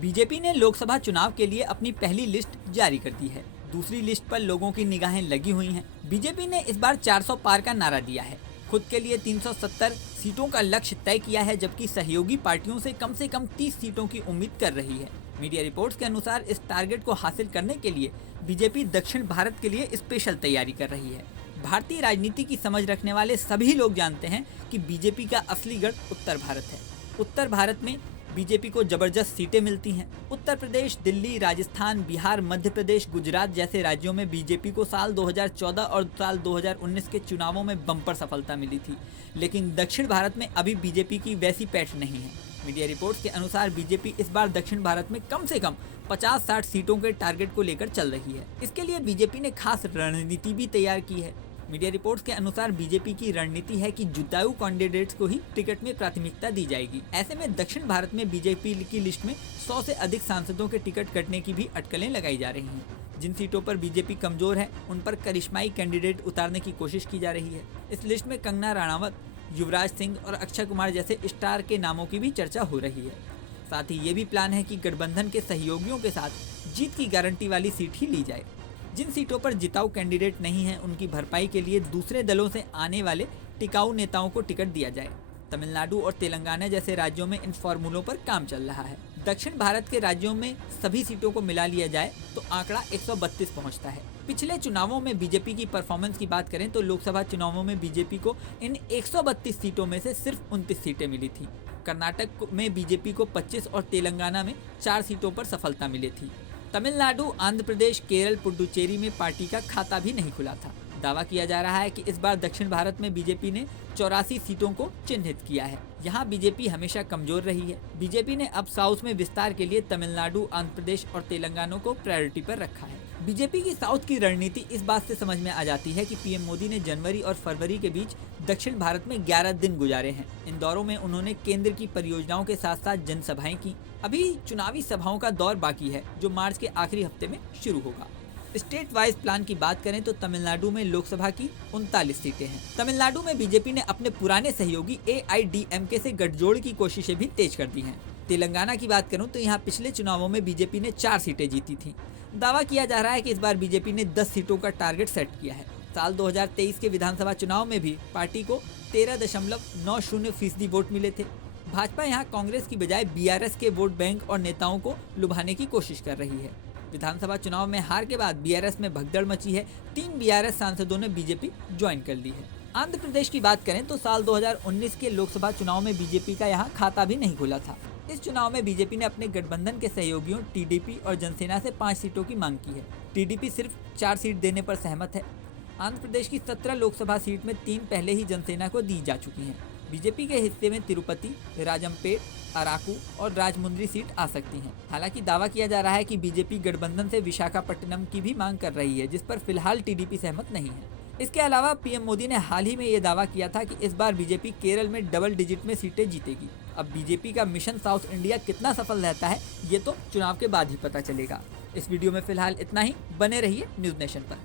BJP ने लोकसभा चुनाव के लिए अपनी पहली लिस्ट जारी कर दी है। दूसरी लिस्ट पर लोगों की निगाहें लगी हुई हैं। बीजेपी ने इस बार 400 पार का नारा दिया है। खुद के लिए 370 सीटों का लक्ष्य तय किया है, जबकि सहयोगी पार्टियों से कम 30 सीटों की उम्मीद कर रही है। मीडिया रिपोर्ट्स के अनुसार इस टारगेट को हासिल करने के लिए बीजेपी दक्षिण भारत के लिए स्पेशल तैयारी कर रही है। भारतीय राजनीति की समझ रखने वाले सभी लोग जानते हैं कि बीजेपी का असली गढ़ उत्तर भारत है। उत्तर भारत में बीजेपी को जबरदस्त सीटें मिलती हैं। उत्तर प्रदेश, दिल्ली, राजस्थान, बिहार, मध्य प्रदेश, गुजरात जैसे राज्यों में बीजेपी को साल 2014 और साल 2019 के चुनावों में बम्पर सफलता मिली थी, लेकिन दक्षिण भारत में अभी बीजेपी की वैसी पैठ नहीं है। मीडिया रिपोर्ट्स के अनुसार बीजेपी इस बार दक्षिण भारत में कम से कम 50-60 सीटों के टारगेट को लेकर चल रही है। इसके लिए बीजेपी ने खास रणनीति भी तैयार की है। मीडिया रिपोर्ट्स के अनुसार बीजेपी की रणनीति है कि जुटाऊ कैंडिडेट्स को ही टिकट में प्राथमिकता दी जाएगी। ऐसे में दक्षिण भारत में बीजेपी की लिस्ट में 100 से अधिक सांसदों के टिकट कटने की भी अटकलें लगाई जा रही हैं। जिन सीटों पर बीजेपी कमजोर है, उन पर करिश्माई कैंडिडेट उतारने की कोशिश की जा रही है। इस लिस्ट में कंगना राणावत, युवराज सिंह और अक्षय कुमार जैसे स्टार के नामों की भी चर्चा हो रही है। साथ ही ये भी प्लान है कि गठबंधन के सहयोगियों के साथ जीत की गारंटी वाली सीट ही ली जाए। जिन सीटों पर जिताऊ कैंडिडेट नहीं हैं, उनकी भरपाई के लिए दूसरे दलों से आने वाले टिकाऊ नेताओं को टिकट दिया जाए। तमिलनाडु और तेलंगाना जैसे राज्यों में इन फॉर्मूलों पर काम चल रहा है। दक्षिण भारत के राज्यों में सभी सीटों को मिला लिया जाए तो आंकड़ा 132 पहुंचता है। पिछले चुनावों में बीजेपी की परफॉर्मेंस की बात करें तो लोकसभा चुनावों में बीजेपी को इन 132 सीटों में से सिर्फ 29 सीटें मिली थी। कर्नाटक में बीजेपी को 25 और तेलंगाना में 4 सीटों पर सफलता मिली थी। तमिलनाडु, आंध्र प्रदेश, केरल, पुडुचेरी में पार्टी का खाता भी नहीं खुला था। दावा किया जा रहा है कि इस बार दक्षिण भारत में बीजेपी ने 84 सीटों को चिन्हित किया है। यहाँ बीजेपी हमेशा कमजोर रही है। बीजेपी ने अब साउथ में विस्तार के लिए तमिलनाडु, आंध्र प्रदेश और तेलंगाना को प्रायोरिटी पर रखा है। बीजेपी की साउथ की रणनीति इस बात से समझ में आ जाती है कि पीएम मोदी ने जनवरी और फरवरी के बीच दक्षिण भारत में 11 दिन गुजारे हैं। इन दौरों में उन्होंने केंद्र की परियोजनाओं के साथ साथ जनसभाएं की। अभी चुनावी सभाओं का दौर बाकी है, जो मार्च के आखिरी हफ्ते में शुरू होगा। स्टेट वाइज प्लान की बात करें तो तमिलनाडु में लोकसभा की 39 सीटें हैं। तमिलनाडु में बीजेपी ने अपने पुराने सहयोगी AIDMK से गठजोड़ की कोशिशें भी तेज कर दी हैं। तेलंगाना की बात करूं तो यहाँ पिछले चुनावों में बीजेपी ने 4 सीटें जीती थी। दावा किया जा रहा है कि इस बार बीजेपी ने 10 सीटों का टारगेट सेट किया है। साल 2023 के विधानसभा चुनाव में भी पार्टी को 13.90% वोट मिले थे। भाजपा यहाँ कांग्रेस की बजाय BRS के वोट बैंक और नेताओं को लुभाने की कोशिश कर रही है। विधानसभा चुनाव में हार के बाद BRS में भगदड़ मची है। 3 BRS सांसदों ने बीजेपी ज्वाइन कर ली है। आंध्र प्रदेश की बात करें तो साल 2019 के लोकसभा चुनाव में बीजेपी का यहाँ खाता भी नहीं खुला था। इस चुनाव में बीजेपी ने अपने गठबंधन के सहयोगियों TDP और जनसेना से 5 सीटों की मांग की है। TDP सिर्फ 4 सीट देने पर सहमत है। आंध्र प्रदेश की 17 लोकसभा सीट में 3 पहले ही जनसेना को दी जा चुकी हैं। बीजेपी के हिस्से में तिरुपति, राजमपेट, अराकू और राजमुंद्री सीट आ सकती हैं। हालांकि दावा किया जा रहा है कि बीजेपी गठबंधन से विशाखापट्टनम की भी मांग कर रही है, जिस पर फिलहाल TDP सहमत नहीं है। इसके अलावा पीएम मोदी ने हाल ही में ये दावा किया था कि इस बार बीजेपी केरल में डबल डिजिट में सीटें जीतेगी। अब बीजेपी का मिशन साउथ इंडिया कितना सफल रहता है, ये तो चुनाव के बाद ही पता चलेगा। इस वीडियो में फिलहाल इतना ही। बने रहिए न्यूज़ नेशन पर।